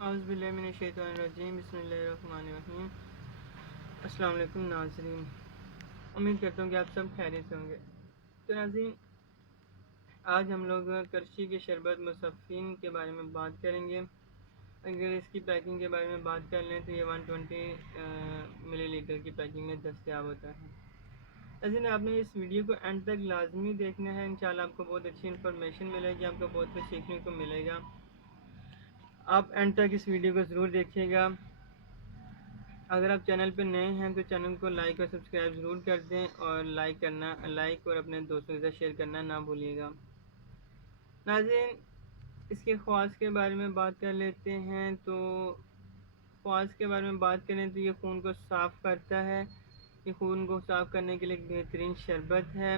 اعوذ باللہ من الشیطان الرجیم، بسم اللہ الرحمن الرحیم۔ السلام علیکم ناظرین، امید کرتا ہوں کہ آپ سب خیریت سے ہوں گے۔ تو ناظرین، آج ہم لوگ کرشی کے شربت مصفین کے بارے میں بات کریں گے۔ اگر اس کی پیکنگ کے بارے میں بات کر لیں تو یہ 120 ملی لیٹر کی پیکنگ میں دستیاب ہوتا ہے۔ ناظرین، آپ نے اس ویڈیو کو اینڈ تک لازمی دیکھنا ہے، انشاءاللہ آپ کو بہت اچھی انفارمیشن ملے گی، آپ کو بہت کچھ سیکھنے کو ملے گا۔ آپ اینڈ تک اس ویڈیو کو ضرور دیکھیے گا۔ اگر آپ چینل پہ نئے ہیں تو چینل کو لائک اور سبسکرائب ضرور کر دیں، اور لائک اور اپنے دوستوں کے ساتھ شیئر کرنا نہ بھولیے گا۔ ناظرین، اس کے خواص کے بارے میں بات کر لیتے ہیں۔ تو خواص کے بارے میں بات کریں تو یہ خون کو صاف کرتا ہے، یہ خون کو صاف کرنے کے لیے ایک بہترین شربت ہے،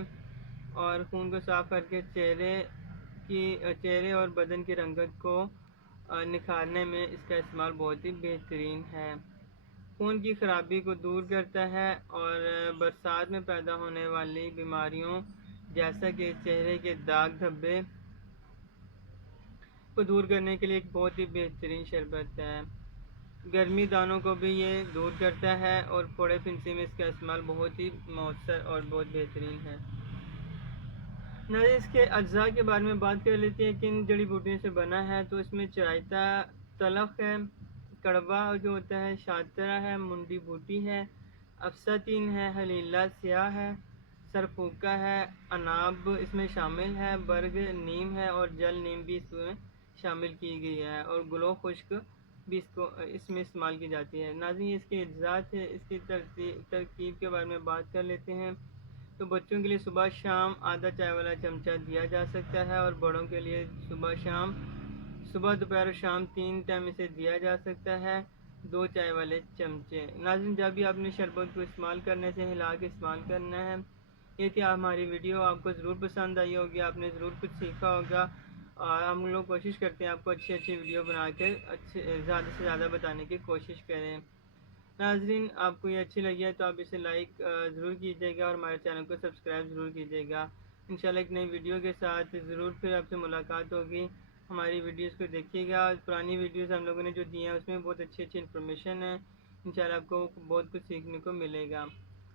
اور خون کو صاف کر کے چہرے اور بدن کی رنگت کو نکھارنے میں اس کا استعمال بہت ہی بہترین ہے۔ خون کی خرابی کو دور کرتا ہے، اور برسات میں پیدا ہونے والی بیماریوں جیسا کہ چہرے کے داغ دھبے کو دور کرنے کے لیے ایک بہت ہی بہترین شربت ہے۔ گرمی دانوں کو بھی یہ دور کرتا ہے، اور پھوڑے پھنسی میں اس کا استعمال بہت ہی مؤثر اور بہت بہترین ہے۔ ناظرین، اس کے اجزاء کے بارے میں بات کر لیتے ہیں، کن جڑی بوٹیوں سے بنا ہے۔ تو اس میں چرائتا تلخ ہے، کڑوا جو ہوتا ہے، شاترہ ہے، منڈی بوٹی ہے، افساتین ہے، حلیلہ سیاہ ہے، سرپوکا ہے، اناب اس میں شامل ہے، برگ نیم ہے، اور جل نیم بھی اس میں شامل کی گئی ہے، اور گلو خشک بھی اس میں استعمال کی جاتی ہے۔ ناظرین، اس کے اجزاء ہے، اس کی ترکیب کے بارے میں بات کر لیتے ہیں۔ تو بچوں کے لیے صبح شام آدھا چائے والا چمچہ دیا جا سکتا ہے، اور بڑوں کے لیے صبح دوپہر اور شام 3 ٹائم اسے دیا جا سکتا ہے، 2 چائے والے چمچے۔ ناظرین، جب بھی آپ نے شربت کو استعمال کرنے سے ہلا کے استعمال کرنا ہے۔ یہ تھی ہماری ویڈیو، آپ کو ضرور پسند آئی ہوگی، آپ نے ضرور کچھ سیکھا ہوگا، اور ہم لوگ کوشش کرتے ہیں آپ کو اچھی ویڈیو بنا کے زیادہ سے زیادہ بتانے کی کوشش کریں۔ ناظرین، آپ کو یہ اچھی لگی ہے تو آپ اسے لائک ضرور کیجیے گا، اور ہمارے چینل کو سبسکرائب ضرور کیجیے گا۔ انشاءاللہ ایک نئی ویڈیو کے ساتھ ضرور پھر آپ سے ملاقات ہوگی۔ ہماری ویڈیوز کو دیکھیے گا، پرانی ویڈیوز ہم لوگوں نے جو دی ہیں اس میں بہت اچھی انفارمیشن ہے، انشاءاللہ آپ کو بہت کچھ سیکھنے کو ملے گا۔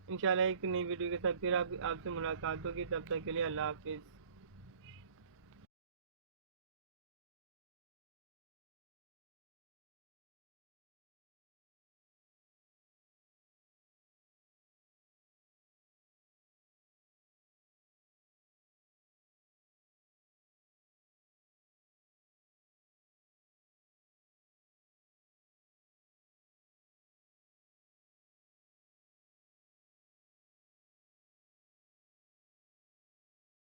انشاءاللہ ایک نئی ویڈیو کے ساتھ پھر آپ سے ملاقات ہوگی، تب تک کے لیے اللہ حافظ۔